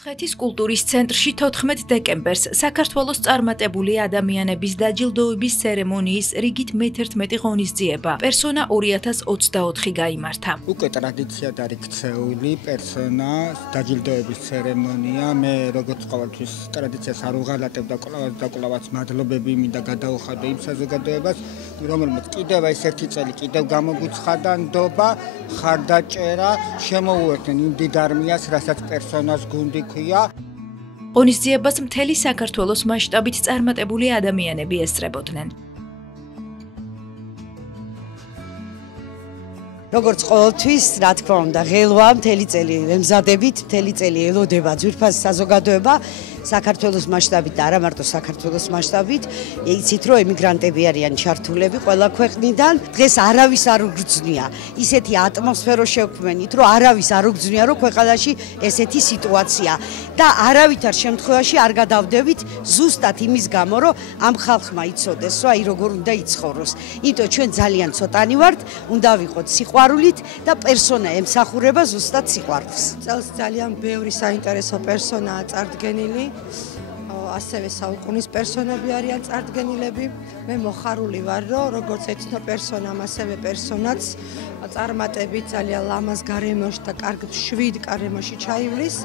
მცხეთის კულტურის ცენტრში 14 დეკემბერს საქართველოს წარმატებული ადამიანების დაჯილდოების ცერემონიის რიგით მე-11 ღონისძიება პერსონა 2024 გაიმართა. უკვე ტრადიციად არის ქცეული პერსონა დაჯილდოების ცერემონია. მე როგორც ყოველთვის ტრადიციას არ უღალატებ და კვლავაც მადლობები მინდა გადაუხადო იმ საზოგადოებას, რომელმაც კიდევ ესეთი წელი კიდევ გამოგვიცხადა ნდობა, ხარდაჭერა, შემოუერთდნენ იმ დიდ არმიას, რასაც პერსონას გუნდი ღონისძიებას მთელი საქართველოს მასშტაბით წარმატებული ადამიანები ესწრებოდნენ. როგორც ყოველთვის, რა თქმა უნდა, ღელვა მთელი წელი ემზადებით, მთელი წელი ელოდება ძვირფასი საზოგადოება საქართველოს მასშტაბით და არა მარტო საქართველოს მასშტაბით. იცით, რომ ემიგრანტები არიან ჩართულები ყველა ქვეყნიდან. დღეს არავის არ უგრძნია ისეთი ატმოსფერო შევქმნით, რომ არავის არ უგრძნია, რომ ქვეყანაში ესეთი სიტუაცია და არავითარ შემთხვევაში არ გადავდებით ზუსტად იმის გამო, რომ ამ ხალხმა იცოდეს, რომ აი როგორ უნდა იცხოვროს. იმიტომ ჩვენ ძალიან ცოტანი ვართ, უნდა ვიყოთ სიყვარულით და პერსონა ემსახურება ზუსტად სიყვარულს. წელს ძალიან ბევრი საინტერესო პერსონაა წარდგენილი. ასევე საუკუნის პერსონები არიან წარდგენილები. მე მოხარული ვარ, რომ როგორც ეთნო პერსონამ, ასევე პერსონაც წარმატებით ძალიან ლამაზ გარემოში და კარგ შვიდ გარემოში ჩაივლის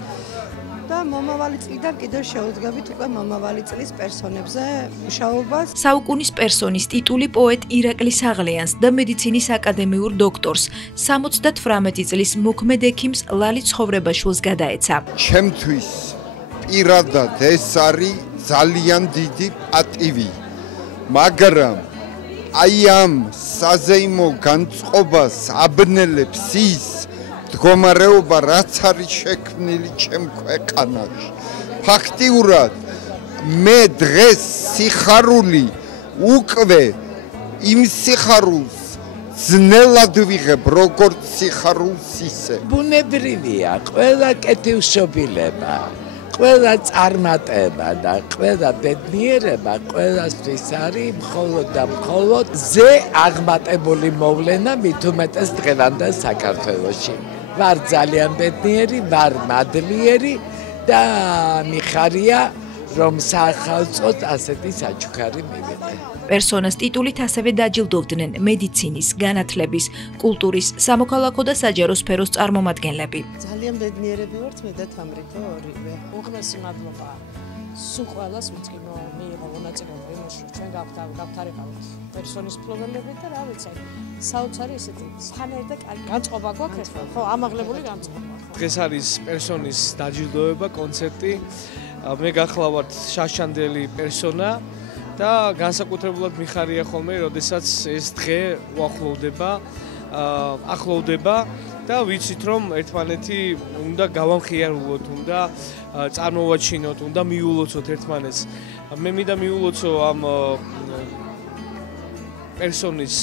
და მომავალი წლიდან კიდევ შეუდგებით უკვე მომავალი წლის პერსონებზე მუშაობას. საუკუნის პერსონის ტიტული პოეტ ირაკლი საღლიანს და მედიცინის აკადემიურ დოქტორს 78 წლის მოქმედ ექიმს ლალი ცხოვრებაშვილს გადაეცა. ჩემთვის პირადად ეს არის ძალიან დიდი პატივი, მაგრამ აი ამ საზეიმო განწყობას აბნელებს ის მდგომარეობა, რაც არის შექმნილი ჩემ ქვეყანაში. ფაქტიურად მე დღეს სიხარული უკვე იმ სიხარულს ძნელად ვიღებ, როგორც სიხარულს ისე. ბუნებრივია ყველა კეთილშობილება, ყველა წარმატება და ყველა ბედნიერება ყველასთვის არის მხოლოდ და მხოლოდ ზე აღმატებული მოვლენა, მით უმეტეს დღევანდელ საქართველოში. ვარ ძალიან ბედნიერი, ვარ მადლიერი და მიხარია, რომ სახალხოდ ასეთი საჩუქარი მივიღე. პერსონას ტიტულით ასევე დაჯილდოვდნენ მედიცინის, განათლების, კულტურის, სამოქალაქო და საჯარო სფეროს წარმომადგენლები. ძალიან ბედნიერები ვართ მე და თამრიკო ორივე. უღრესი მადლობა სულ ყველას, ვინც მიიღო მონაწილეობა იმაში, რომ ჩვენ გავთარიყავით პერსონის ფლობელები და რა ვიცი, საოცარი ესეთი სანერ და კარგი განწყობა გვაქვს ახლა, ხო, ამაღლებული განწყობა. დღეს არის პერსონის დაჯილდოება, კონცერტი. მე გახლავართ შაშანდელი პერსონა და განსაკუთრებულად მიხარია ხოლმე, როდესაც ეს დღე ახლოვდება და ვიცით, რომ ერთმანეთი უნდა გავამხიარულოთ, უნდა წარმოვაჩინოთ, უნდა მიულოცოთ ერთმანეთს. მე მინდა მიულოცო ამ პერსონის,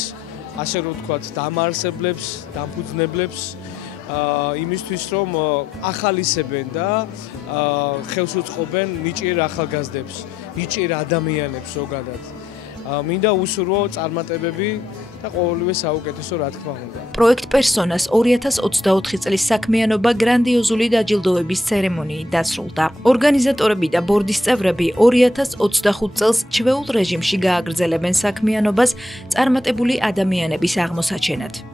ასე რომ ვთქვათ, დამაარსებლებს, დამფუძნებლებს იმისთვის, რომ ახალისებენ და ხელს უწყობენ ნიჭიერ ახალგაზრდებს, ნიჭიერ ადამიანებს ზოგადად. მინდა უსურვო წარმატებები და ყოველივე საუკეთესო, რა თქმა უნდა. პროექტ პერსონას 2024 წლის საქმიანობა გრანდიოზული დაჯილდოების ცერემონიით დასრულდა. ორგანიზატორები და ბორდის წევრები 2025 წელს ჩვეულ რეჟიმში გააგრძელებენ საქმიანობას წარმატებული ადამიანების აღმოსაჩენად.